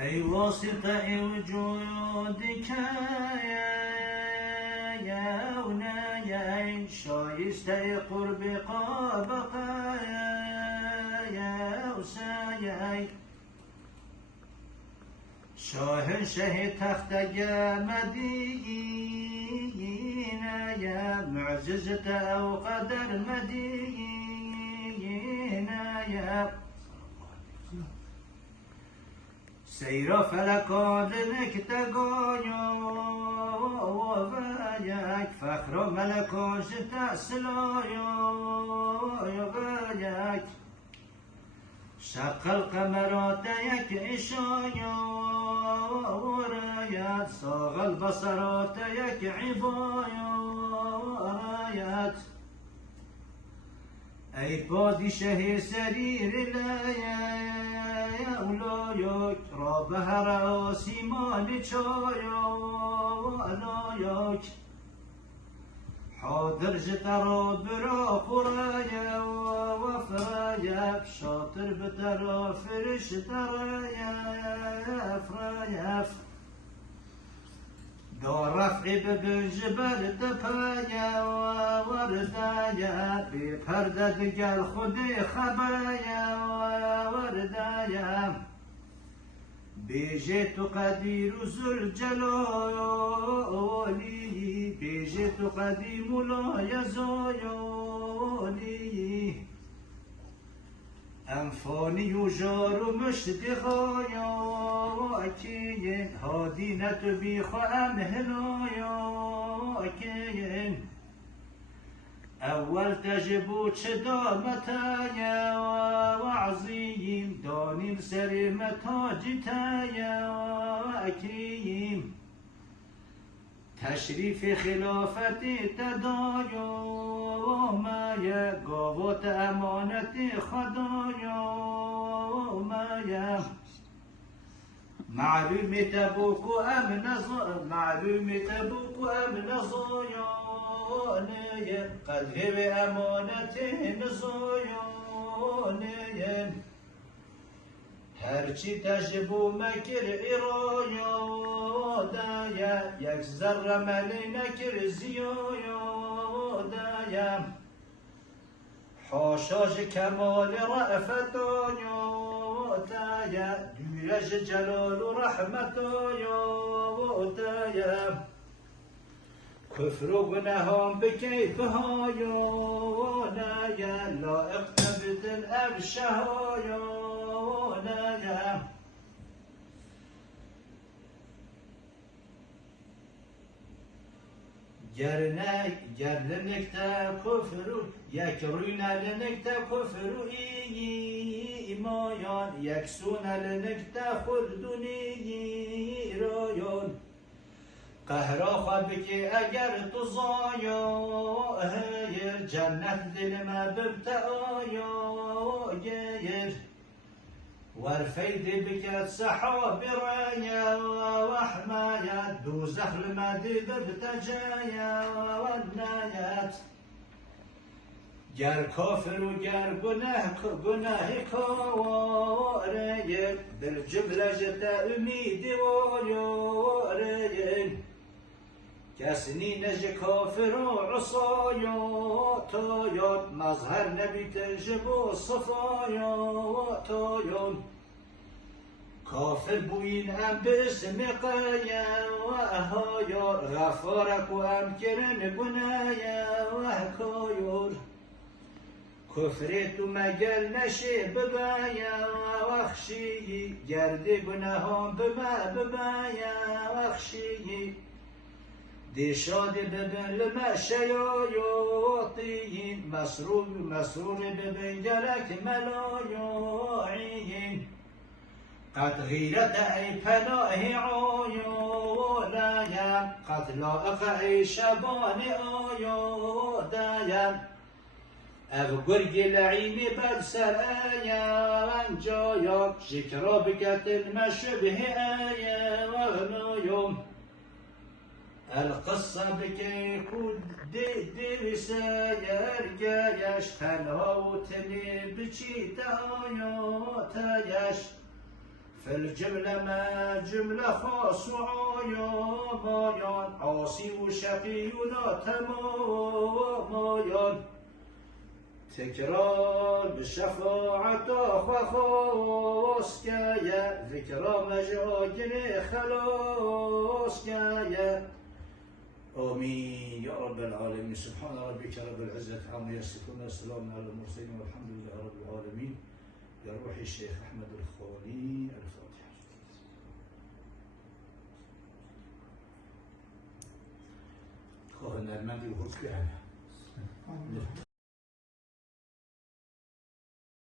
ای واسطه وجودك يا وناي شايسته قرب قابك يا وساي شاهنشه تخت مدينة يا معجزة أو قدر مدينة يا سير فلكان لك تقايا وفاياك فخر ملكان شتاء سلايا وفاياك شق القمرات يك إشايا ورايات صاغ البصرات يك عبايا ورايات أي بادشه سرير لا يا ولايك رابها راسي مال شايا ولايك حاضر جترا برا قرايا وفرايا شاطر بترا فرش درايا فرايا دار رفعي بجبل تبايا وردايا بپرده دگل خودي خبايا وردايا بيجيت قدير ذو الجلال بيجيت قديم لا يزايا أنفاني يجار مشتخايا وأكين هادينة بيخ أمهلايا أكين أول تجبوت شدامتايا وعظيم دانين سريمتا جتايا وأكيم تشريف خلافة تدايا ومايا قوات أمانة خدايا ومايا معلوم تبوك أم نزايا معلوم تبوك أم نزايا قد هب أمانة نزايا هرچی تجبو مکر ایرایا دایا یک ذره ملی نکر زیایا دایا حاشاش کمال رأفتایا دایا دویش جلال و رحمتایا دایا کفر و گناهان بکیفهایا دایا لائق تبدل ابشهایا دایا گرنکتا کفر یک روینا لنکتا کفر ایمایان یک سونا لنکتا خلدونی رایان قهرا خواب بکی اگر تو زایا هیر جنت دل ما ببتا آیا گیر ورفيد بكت سحاب رايا وحمايات دوزخ المدي ببتجايا والنايات جر كافر وجر گناه كواريين بالجملة جتا اميدي واريين كسني نج كافر وعصايا طايات مظهر نبي تجب صفايا طايات كافر بوين ام باسم قايا واهايا غفارك وام كرن بنايا وهكايور كفرت مجل نشي ببايا واخشي جردي گناهان ببايا واخشي دي شاد ببن لما شياطين مسرور ببن جلك ملايين قد غيرت اي فناه عيولايا قد لائق اي شبان آيودايا او گرگ لعيني بلسر آيا وانجايا شكرا بكتن مشبه آيا وغنايا القصة بكي خود دي ساير جايش تنها وتني بچي تايا تايش فالجملة ما جملة خاص عيان عاصي وشقي لا تمايان تكرار بالشفاعة خاص كايا ذكرى مجاجن خلاص كايا آمين يا رب العالمين. سبحان ربك رب العزة عما يصفون والسلام على المرسلين والحمد لله رب العالمين. يا روح الشيخ أحمد الخالي الفاتحة. خواهنا المندي وخلق يعني